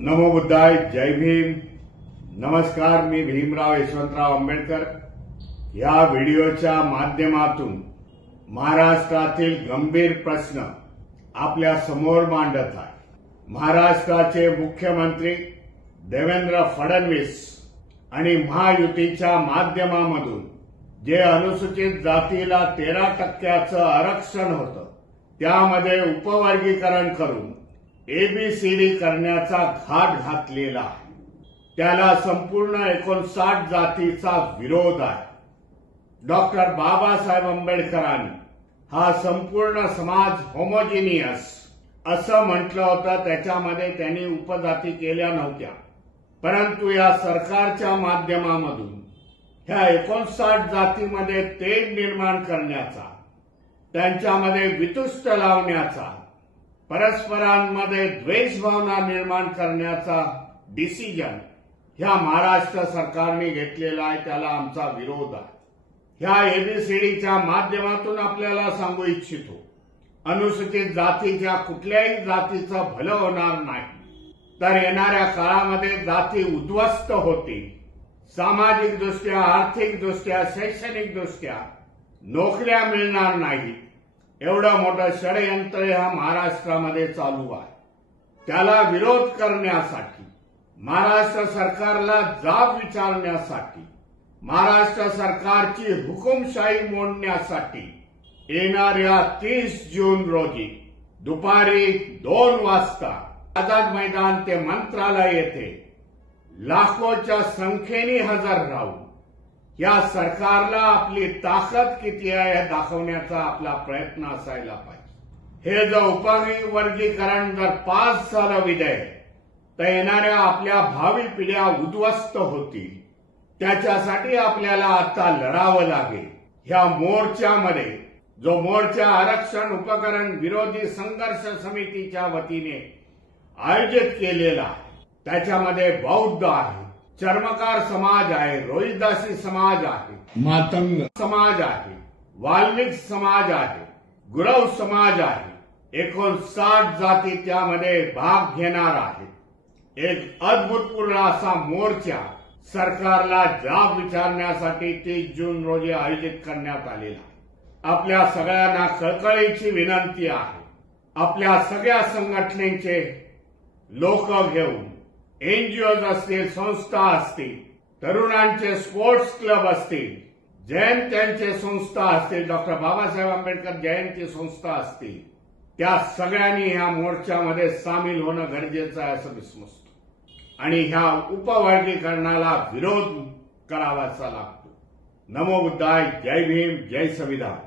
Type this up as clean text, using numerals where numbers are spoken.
नमो बुद्धाय, जय भीम. नमस्कार. मी भीमराव यशवंतराव आंबेडकर या व्हिडिओच्या माध्यमातून महाराष्ट्रातील गंभीर प्रश्न आपल्या समोर मांडत आहे. महाराष्ट्राचे मुख्यमंत्री देवेंद्र फडणवीस आणि महायुतीच्या माध्यमामधून जे अनुसूचित जातीला 13% आरक्षण होतं त्यामध्ये उपवर्गीकरण करून एबीसीडी करण्याचा घाट घातलेला आहे. त्याला संपूर्ण 59 जातीचा विरोध आहे. डॉक्टर बाबासाहेब आंबेडकरांनी हा संपूर्ण समाज होमोजिनियस असं म्हटलं होतं. त्याच्यामध्ये त्यांनी उपजाती केल्या नव्हत्या, परंतु या सरकारच्या माध्यमामधून ह्या 59 जातीमध्ये तेढ निर्माण करण्याचा, त्यांच्यामध्ये वितुष्ट लावण्याचा, परस्परांमध्ये द्वेष भावना निर्माण करण्याचा डिसिजन ह्या महाराष्ट्र सरकारने घेतलेला आहे. त्याला आमचा विरोध आहे. ह्या एबीसीडीच्या माध्यमातून आपल्याला सांगू इच्छितो, अनुसूचित जातीच्या कुठल्याही जातीचं भलं होणार नाही, तर येणाऱ्या काळामध्ये जाती उद्ध्वस्त होतील. सामाजिक दृष्ट्या, आर्थिक दृष्ट्या, शैक्षणिक दृष्ट्या नोकऱ्या मिळणार नाहीत. एवढं मोठं षडयंत्र ह्या महाराष्ट्रामध्ये चालू आहे. त्याला विरोध करण्यासाठी, महाराष्ट्र सरकारला जाब विचारण्यासाठी, महाराष्ट्र सरकारची हुकुमशाही मोडण्यासाठी येणाऱ्या 30 जून रोजी दुपारी 2 वाजता आझाद मैदान ते मंत्रालय येथे लाखोच्या संख्येने हजर राहून या सरकारला आपली ताकद किती आहे हे दाखवण्याचा आपला प्रयत्न असायला पाहिजे. हे जर उपवर्गीकरण जर पास झालं विधेयक, तर येणाऱ्या आपल्या भावी पिढ्या उद्ध्वस्त होतील. त्याच्यासाठी आपल्याला आता लढावं लागेल. ह्या मोर्चामध्ये जो मोर्चा आरक्षण उपकरण विरोधी संघर्ष समितीच्या वतीने आयोजित केलेला आहे, त्याच्यामध्ये बौद्ध आहे, चर्मकार समाज आहे, रोहिदासी समाज आहे, मातंग समाज आहे, वाल्मिक समाज आहे, गुरव समाज आहे. 59 जाती त्यामध्ये भाग घेणार आहेत. एक अद्भुतपूर्ण असा मोर्चा सरकारला जाब विचारण्यासाठी 30 जून रोजी आयोजित करण्यात आलेला. आपल्या सगळ्यांना कळकळीची विनंती आहे, आपल्या सगळ्या संघटनेचे लोक घेऊन, एनजीओज असतील, संस्था असतील, तरुणांचे स्पोर्ट्स क्लब असतील, जयंत्यांचे संस्था असतील, डॉक्टर बाबासाहेब आंबेडकर जयंती संस्था असतील, त्या सगळ्यांनी ह्या मोर्चामध्ये सामील होणं गरजेचं आहे असं मी समजतो. आणि ह्या उपवर्गीकरणाला विरोध करावाचा लागतो. नमो बुद्धाय, जय भीम, जय संविधान.